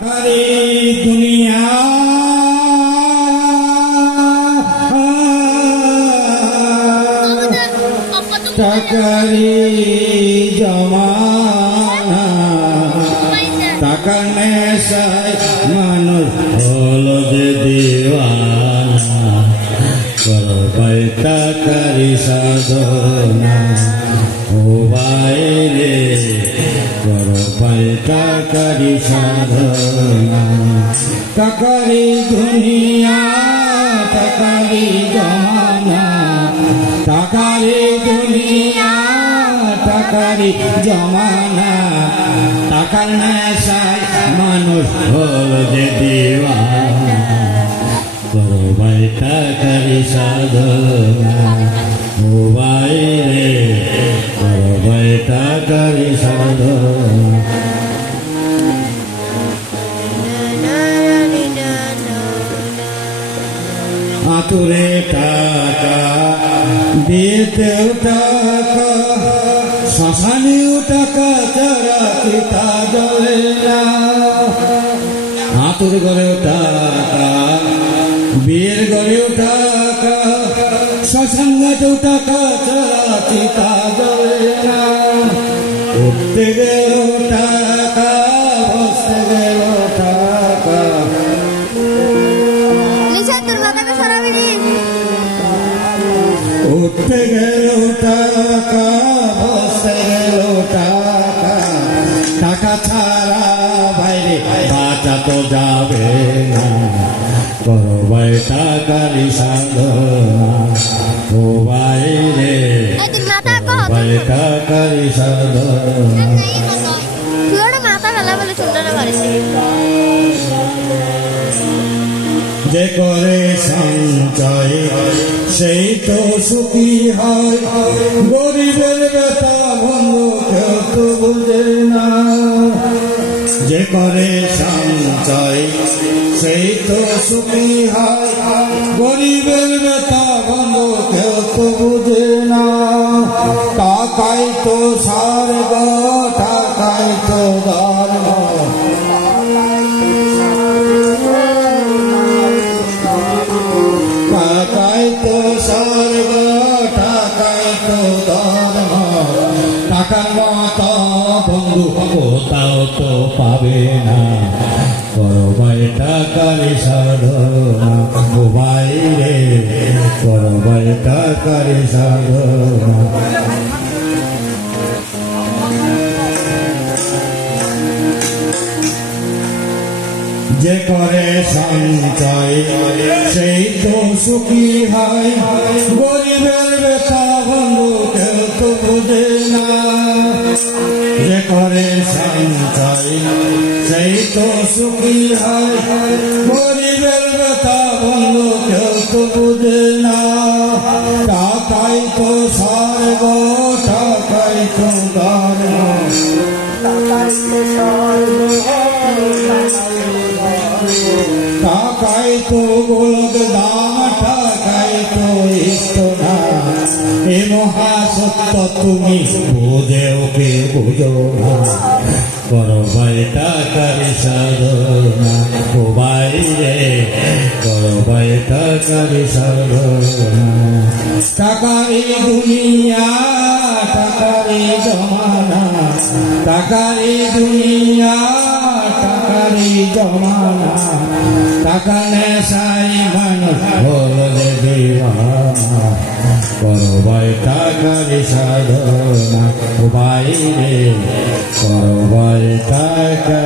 सारी दुनिया टाकारी जमाना टाकार नेशाय मानुष हलो जे दीवाना करबाय टाकारी साधना ओ बाइरे करबाय टाकारी साधना टाकारी दुनिया टाकारी जमाना टाकारी दुनिया टाकारी जमाना टाकार नेशाय मानुष हलो जे दीवाना करबाय टाकारी साधना ओ बाइरे करबाय टाकारी साधना आतुरे टाका दितेও টাকা শ্মশানেও টাকা ছাড়া চিতা জ্বলে না আতুর ঘরেও টাকা বিয়ের ঘরেও টাকা শ্মশান ঘাটেও টাকা ছাড়া চিতা জ্বলে না উঠতে গেল টাকা বসতে গেল টাকা উঠতে গেল টাকা বসতে গেল টাকা টাকা ছাড়া বাইরে বাঁচা তো যাবে না করবাই টাকারি সাধনা ও বাইরে করবাই টাকারি সাধনা যে করে সঞ্চয় সেই তো সুখী হয় গরিবের ব্যথা বন্ধু কেউ তো বুঝে না যে করে সঞ্চয় সেই তো সুখী হয় গরিবের ব্যথা বন্ধু কেউ তো বুঝে না টাকাই তো স্বর্গ টাকাই তো ধর্ম টাকাই তো স্বর্গ টাকাই তো ধর্ম টাকার মতো বন্ধু কোথাও তো পাবে না করবাই টাকারি সাধনা ও বাইরে করবাই টাকারি সাধনা যে করে সঞ্চয় সেই তো সুখী হয় গরিবের ব্যথা বন্ধু কেউ তো বুঝে না যে করে সঞ্চয় সেই তো সুখী হয় গরিবের ব্যথা বন্ধু কেউ তো বুঝে না টাকাই তো স্বর্গ টাকাই তো ধর্ম টাকাই তো গোলক দাম টাকাই তো ইষ্টনা এ মহাসত্য তুমি বুঝেও কে বুঝো না করবাই টাকারি সাধনা ও বাইরে করবাই টাকারি সাধনা টাকারি দুনিয়া টাকারি জমানা টাকারি দুনিয়া টাকারি জমানা টাকা নেশায় মানুষ হলো যে দীওয়ানা করবাই টাকারি সাধনা বাইরে করবাই টাকা